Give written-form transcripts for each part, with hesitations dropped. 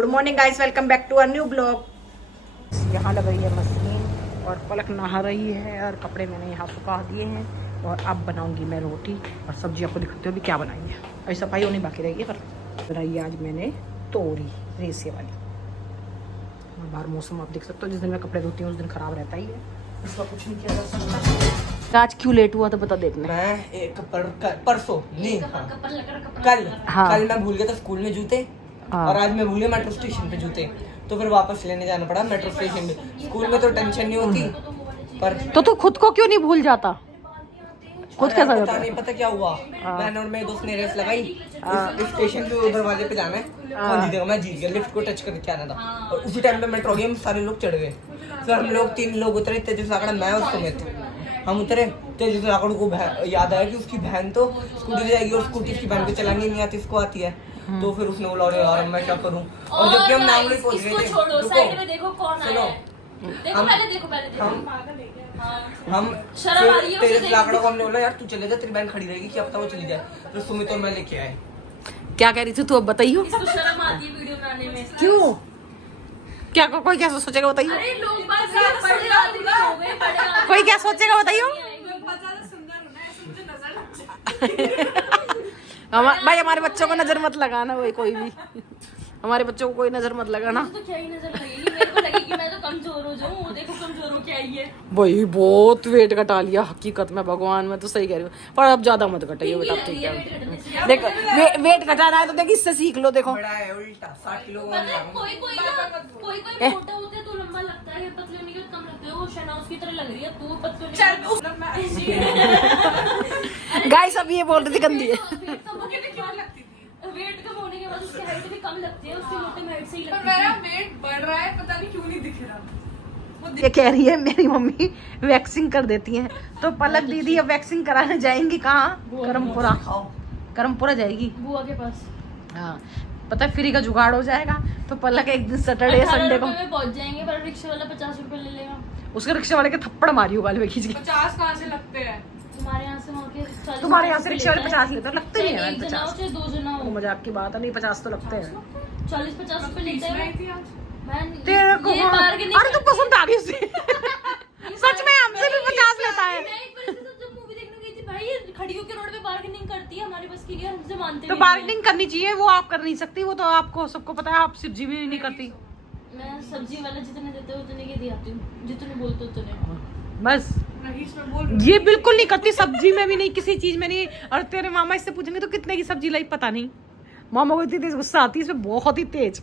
Good morning guys, welcome back to a new blog. यहाँ लग रही है मशीन और पलक नहा रही है और कपड़े मैंने यहाँ सुखा दिए हैं और अब बनाऊंगी मैं रोटी और सब्जी। आपको दिखाते हो भी क्या बनाई है। अभी सफाई होनी बाकी रहेगी पर बनाई आज मैंने तोरी रेसे वाली। बाहर मौसम आप देख सकते हो, जिस दिन मैं कपड़े धोती हूँ उस दिन खराब रहता ही है, इसका कुछ नहीं किया जा सकता। आज क्यों लेट हुआ था बता देखने। मैं एक परसों नहीं कल मैं भूल गया था स्कूल में जूते और आज मैं भूल गया मेट्रो स्टेशन पे जूते, तो फिर वापस लेने जाना पड़ा मेट्रो स्टेशन में। स्कूल में तो टेंशन नहीं होती पर तो तू खुद को क्यों नहीं भूल जाता? खुद कैसा पता नहीं पता क्या हुआ। मैंने और मेरे दोस्त ने रेस लगाई, इस स्टेशन पे उधर वाले पे जाना है, कौन जीतेगा? मैं जीत गया, लिफ्ट को टच करके आना था और उसी टाइम पे मेट्रो गई, हम सारे लोग चढ़ गए। फिर हम लोग 3 लोग उतरे, तेजस आंकड़ा मैं और सुमित। हम उतरे, तेजस आंकड़ों को याद आया कि उसकी बहन तो स्कूटी से जाएगी और स्कूटी उसकी बहन को चलानी नहीं आती, इसको आती है। तो फिर उसने बोला अरे यार मैं क्या करूं। और जबकि हम नाम नहीं पहुंच गए थे, साइड में देखो कौन आया है, देखो पहले हम तेरे लाकड़ों को हमने बोला यार तू चले जा, तेरी बहन खड़ी रहेगी, क्या पता वो चली जाए। तो सुमित और मैं लेके आए। क्या कह रही थी तू, अब बताइयो। इसको शर्म आती है वीडियो बनाने में। क्यों? क्या कोई क्या सोचेगा बताइयो? अरे लोग बस बड़े आदमी हो गए, बड़े आदमी कोई क्या सोचेगा बताइयो? भाई हमारे बच्चों को नजर मत लगाना, वही कोई भी हमारे बच्चों को कोई नजर मत लगाना। तो क्या ही नजर लगेगी, मेरे को लगेगी मैं तो कमजोर हो जाऊं। वो देखो कमजोर हो क्या आई है। वही बहुत वेट घटा लिया हकीकत में, भगवान मैं तो सही कह रही हूँ। पर अब ज्यादा मत घटाइए बेटा, ठीक है? देख वेट घटाना है तो देख इससे सीख लो। देखो बड़ा है उल्टा 60 किलो कोई मोटा होता है तो लंबा लगता है, पतले होने के कम लगते है। वो शहनाज की तरह लग रही है तू, पतले गाइस अब ये बोल रही थी गंदी है। वेट कम होने के बाद उसकी हाइट भी कम लगती है, उसकी मोटे में हाइट से ही लगती है। मेरा वेट बढ़ रहा है, पता नहीं क्यों नहीं दिख रहा। ये कह रही है मेरी मम्मी वैक्सिंग कर देती हैं, तो पलक दीदी अब वैक्सिंग कराने जाएंगी कहाँ? करमपुरा। करमपुरा जाएगी बुआ के पास। हाँ पता है फ्री का जुगाड़ हो जाएगा, तो पलक एक दिन सैटरडे संडे को में पहुंच जाएंगे, पर रिक्शे वाला 50 रुपए ले लेगा। उसके रिक्शे वाले के थप्पड़ मारियो गाल में खींच के। 50 कहाँ से लगते हैं? तुम्हारे यहाँ से वहाँ के 40। तुम्हारे यहाँ से रिक्शे वाले 50 लेते हैं, लगते नहीं है एक जना हो चाहे 2 जना हो। मजाक की बात है, नहीं 50 तो लगते हैं। 40-50 रुपए लेते हैं। तेरे को ये bargaining अरे तू पसंद आ गई उससे। सच में हमसे भी 50 लेता है। मैं एक बार जब मूवी देखने गई थी भाई, खड़ी होकर रोड पे बार्गेनिंग करती है हमारे बस के लिए, हमसे मानते तो नहीं बार्गेनिंग करनी चाहिए, वो आप कर नहीं सकती, वो तो आपको सबको पता है, आप सब्जी भी नहीं करती। मैं सब्जी वाला जितने देते हो उतने के दिखाती हूँ, जितने बोलते हो उतने। बस नहीं इसमें बोल ये बिल्कुल नहीं करती, सब्जी में भी नहीं, किसी चीज में नहीं। और तेरे मामा इससे पूछेंगे तो कितने की सब्जी लाई पता नहीं। मामा को इतनी तेज गुस्सा आती है इसमें, बहुत ही तेज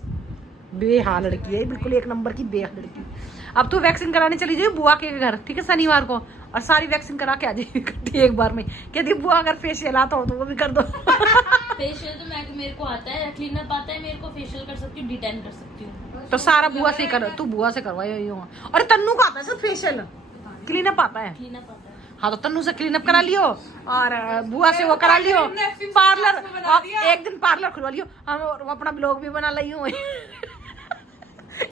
बेहाल लड़की है, बिल्कुल 1 नंबर की बेहाल लड़की। अब तू वैक्सीन कराने चली जाए बुआ के घर, ठीक है, शनिवार को, और सारी वैक्सीन करा के आ जाएगी एक बार में। कहती बुआ अगर फेशियल आता हो तो वो भी कर दो। फेशियल तो मेरे को आता है, क्लीन अप आता है मेरे को, फेशियल कर सकती हूँ, डिटेन कर सकती हूँ। तो सारा बुआ से कर, तू बुआ से करवाई हो। और तन्नू को आता है सिर्फ फेशियल, क्लीन अप आता है। क्लीन अप आता है। हाँ तो तन्नू से क्लीन अप करा लियो और बुआ से वो करा लियो। पार्लर एक दिन पार्लर खुलवा लियो, हम अपना ब्लॉग भी बना लियो।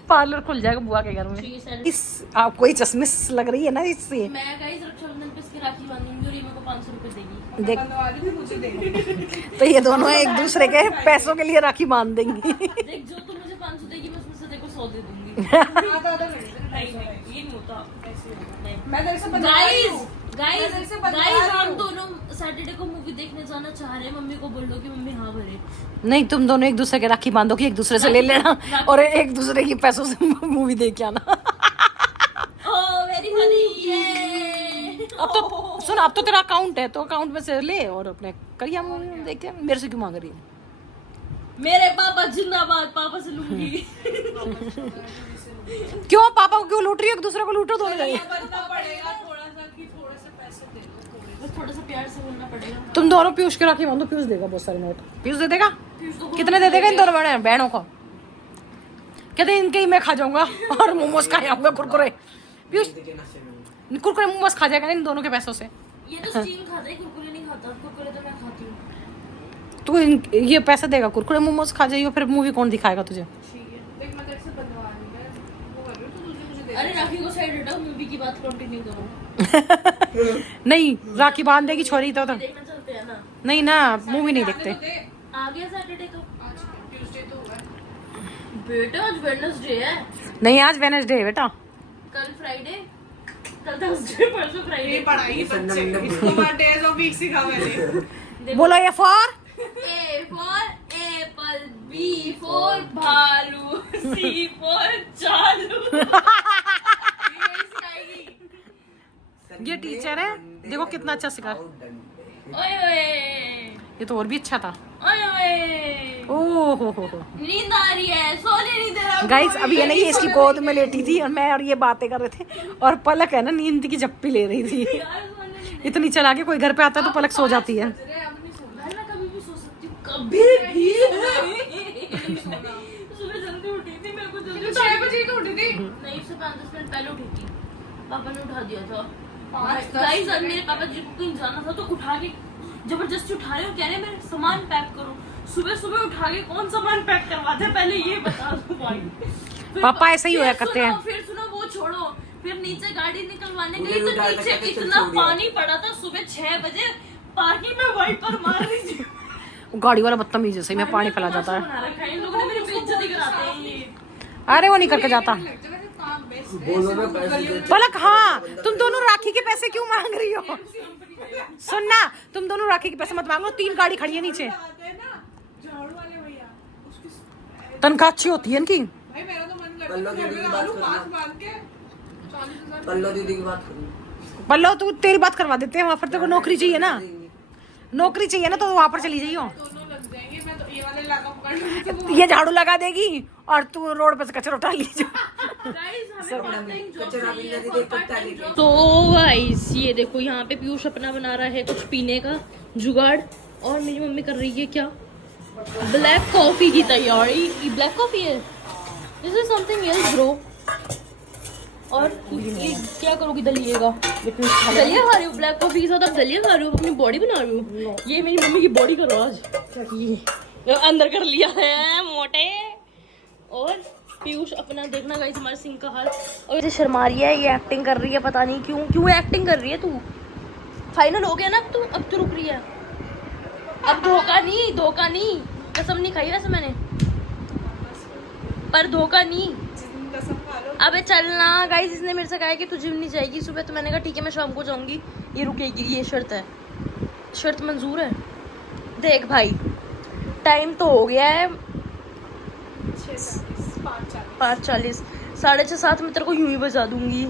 पार्लर खुल जाएगा बुआ के घर में। इस आपको ही चश्मे लग रही है ना इससे। मैं गाइस रक्षाबंधन पे इसकी राखी बांधूंगी और ये मेरे को 500 रुपए देगी। देख वाली भी मुझे देगी। तो ये दोनों एक दूसरे के पैसों के लिए राखी बांध देंगी। देख जो तुम मुझे 500 देगी मैं उसमें से देखो 100 दे दूंगी। आधा ये नहीं होता। मैं तेरे से बनवा रही हूँ। गाइस हम दोनों सैटरडे को मूवी देखने जाना चाह रहे हैं। मम्मी को बोल दो कि मम्मी हाँ भरे। नहीं तुम दोनों एक दूसरे के राखी बांधो कि एक दूसरे से ले लेना और एक दूसरे की पैसों से मूवी देख के आना। ओह वेरी फनी ये। अब तो सुन, अब तो तेरा अकाउंट है तो अकाउंट में से ले और अपने करिया मूवी देख के। मेरे से क्यों मांग रही है? मेरे पापा जिंदाबाद, पापा से लूंगी। क्यों पापा को क्यों लूट रही हो? एक दूसरे को लूटो दोनों जने। बनना पड़ेगा थोड़ा सा कि थोड़े से पैसे दे दो। बस थोड़ा सा प्यार से बोलना पड़ेगा। तुम दोनों पीयूष के राखी बांधो, पीयूष देगा बहुत सारे नोट। पीयूष दे देगा? कितने दे देगा इन दोनों बहनों को? कहते इनके ही मैं खा जाऊंगा और मोमोज खा जाऊंगा, कुरकुरे। पीयूष कुरकुरे मोमोज खा जाएगा इन दोनों के पैसों से। ये तो स्टीम खाता है, कुरकुरे नहीं खाता। कुरकुरे तो मैं खाती हूँ। तू ये पैसे देगा, कुरकुरे मोमोज खा जाइयो, फिर मूवी कौन दिखाएगा तुझे? ठीक है देख मैं तेरे से बनवा रही हूँ, मैं वो कर रही हूँ, तो तुझे मुझे दे। अरे राखी को साइड हटाओ, मूवी की बात कंटिन्यू करो। नहीं राखी बांध देगी छोरी तो देखना चलते हैं ना। नहीं ना, मूवी नहीं देखते। आ गया सैटरडे तो। आज ट्यूसडे तो हुआ है। बेटा आज वेडनेसडे है, नहीं आज वेडनेसडे है बेटा। कल फ्राइडे, कल थर्सडे, परसों फ्राइडे। पढ़ाई बच्चे इसको डेज ऑफ वीक सिखा मैंने। बोलो ये for A for apple, B for भालू, C for चालू। ये टीचर है, देखो कितना अच्छा सिखा। ओए ओए, ये तो और भी अच्छा था। ओए ओए, ओह हो। नींद आ रही है, सोने नहीं दे रहा। गाइस अभी है ना ये इसकी गोद में लेटी थी और मैं और ये बातें कर रहे थे और पलक है ना नींद की झप्पी ले रही थी। इतनी चला के कोई घर पे आता है तो पलक सो जाती है। मैं कभी भी सो सकती हूँ, कभी भी। सुबह जल्दी उठी थी, मेरे को जल्दी 6 बजे तो उठी थी। नहीं, उससे 5-10 मिनट पहले उठी थी, पापा ने उठा दिया था। गाइस अब मेरे पापा जी को कहीं जाना था तो उठा के जबरदस्ती उठा रहे हो, कह रहे मेरे सामान पैक करो। सुबह सुबह उठा के कौन सामान पैक करवाते हैं पहले ये बता दो भाई। पापा ऐसे ही होया करते हैं। फिर सुनो वो छोड़ो, फिर नीचे गाड़ी निकलवाने गई तो नीचे इतना पानी पड़ा था। सुबह 6 बजे पार्किंग में वाइपर मार रही थी। गाड़ी वाला बदतमीज है सही में, पानी फैला जाता है। इन लोगों ने मेरी बेइज्जती कराते हैं ये। अरे वो नहीं करके जाता। पलक हाँ, तुम दोनों राखी के पैसे क्यों मांग रही हो? सुनना, तुम दोनों राखी के पैसे मत मांगो, 3 गाड़ी खड़ी है नीचे। तनख्वाह अच्छी होती है इनकी। भाई मेरा तो मन करता है घर में डालूं पास बांध के 40,000। पल्लो दीदी की बात करूं। पल्लो तू तेरी बात करवा देते हैं, वहाँ पर तेरे को नौकरी चाहिए ना, नौकरी चाहिए ना तो वहाँ पर चली जाइयो। दोनों लग जाएंगे। मैं तो ये वाले इलाका पकड़ लूंगी। ये झाड़ू लगा देगी और तू रोड पे से कचरा उठा लीजिए। तो गाइस ये देखो यहाँ पे पीयूष अपना बना रहा है कुछ पीने का जुगाड़ और मेरी मम्मी कर रही है क्या, ब्लैक कॉफी की तैयारी। ये ब्लैक कॉफी है, this is something else bro. और ये क्या करोगी, दलिएगा? दलिया खा रही हो ब्लैक कॉफी के साथ? आप दलिया खा रही हो, अपनी बॉडी बना रही हो? ये मेरी मम्मी की बॉडी करो आज। अंदर कर लिया है मोटे। और पीयूष अपना देखना गाइस हमारे सिंह का हाल। और ये शर्मा रही है, ये एक्टिंग कर रही है, पता नहीं क्यों एक्टिंग कर रही है। तू फाइनल हो गया ना अब तू रुक रही है। अब धोखा नहीं, कसम नहीं खाई वैसे मैंने, पर धोखा नहीं। अबे चलना गाइस, इसने मेरे से कहा है कि तू जिम नहीं जाएगी सुबह, तो मैंने कहा ठीक है मैं शाम को जाऊंगी, ये रुकेगी, ये शर्त है। शर्त मंजूर है। देख भाई टाइम तो हो गया है 5:40, 6:30-7 में तेरे को यूं ही बजा दूंगी।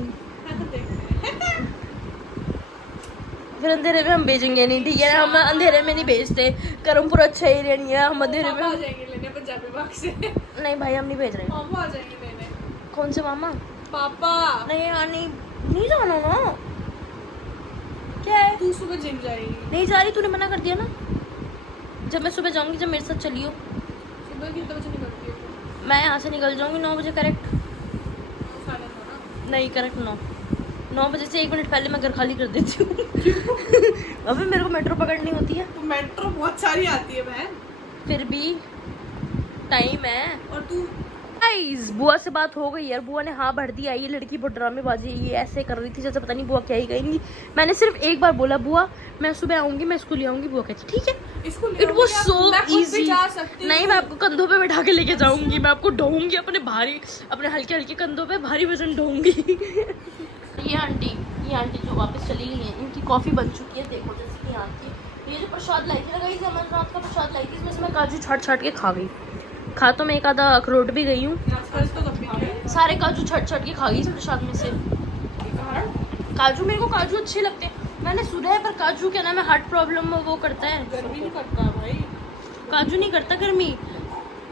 फिर अंधेरे में हम भेजेंगे नहीं, ठीक है ना? हम अंधेरे में नहीं भेजते, करमपुर अच्छा एरिया नहीं है, हम अंधेरे में आ जाएंगे लेने पंजाबी बाग से। नहीं भाई हम नहीं भेज रहे। मामा आ जाएंगे लेने। कौन से मामा? पापा नहीं यार नहीं जाना ना। क्या है? तू सुबह जिम जाएगी? नहीं जा रही, तूने मना कर दिया ना। जब मैं सुबह जाऊंगी, जब मेरे साथ चलियो। सुबह कितने बजे निकलती है? मैं यहाँ से निकल जाऊंगी 9 बजे करेक्ट। 9:30 ना? नहीं करेक्ट 9 बजे से 1 मिनट पहले मैं घर खाली कर देती हूँ। अबे मेरे को मेट्रो पकड़नी होती है। तो मेट्रो बहुत सारी आती है बहन। फिर भी टाइम है। और तू गाइस बुआ से बात हो गई यार, बुआ ने हाँ भर दिया। ये लड़की बहुत ड्रामेबाजी, ये ऐसे कर रही थी जैसे पता नहीं बुआ क्या ही कहेंगी। मैंने सिर्फ एक बार बोला बुआ मैं सुबह आऊंगी, मैं इसको ले आऊंगी। बुआ कहती ठीक है। It was so easy. नहीं मैं आपको कंधों पे बैठा के लेके जाऊंगी, मैं आपको ढोऊंगी अपने हल्के हल्के कंधों पे भारी वजन ढोऊंगी। ये आंटी जो वापस चली गई है, इनकी कॉफी बन चुकी है देखो, जैसे कि यहाँ की। ये जो प्रसाद लाई थी ना गाइस, अमरनाथ का प्रसाद लाई थी, इसमें से मैं काजू छाट के खा गई। खा तो मैं एक आधा अखरोट भी गई हूँ, सारे काजू छट के खा गई इस प्रसाद में से। काजू मेरे को काजू अच्छे लगते हैं, मैंने सुना है, पर काजू क्या नाम है हार्ट प्रॉब्लम में वो करता है। गर्मी नहीं करता भाई, काजू नहीं करता गर्मी,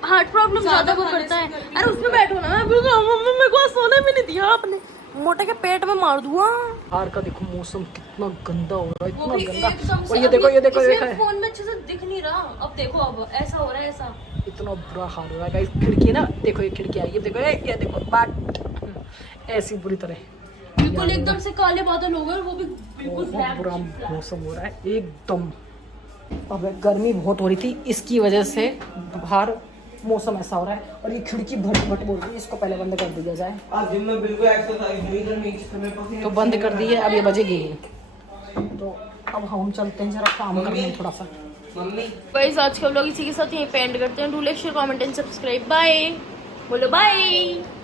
हार्ट प्रॉब्लम ज्यादा वो करता है। अरे उसमें बैठो ना, मम्मी मेरे को सोने भी नहीं दिया आपने, मोटे के पेट में मार दूंगा। बाहर का देखो मौसम कितना गंदा हो रहा है, वो इतना भी गंदा। एकदम से और ये देखो इसमें फोन में अच्छे से दिख नहीं रहा। अब देखो अब ऐसा हो रहा है, ऐसा इतना बुरा हाल हो रहा है गाइस। खिड़की ना देखो, ये खिड़की आई है देखो, ये देखो बात ऐसी बुरी तरह बिल्कुल एकदम से काले बादल हो गए, वो भी बिल्कुल बहुत बुरा मौसम हो रहा है एकदम। अब गर्मी बहुत हो रही थी, इसकी वजह से बाहर मौसम ऐसा हो रहा है। और ये खिड़की भट बोल रही है, इसको पहले बंद कर दिया जाए। आज जिम में बिल्कुल एक्सरसाइज नहीं करनी, इसमें पसीने तो बंद कर दी है, अब ये बजेगी। तो अब हम चलते हैं, जरा काम करते हैं थोड़ा सा। मम्मी गाइस आज का व्लॉग इसी के साथ यहीं पे एंड करते हैं। Do like share comment and subscribe, bye. बोलो बाय।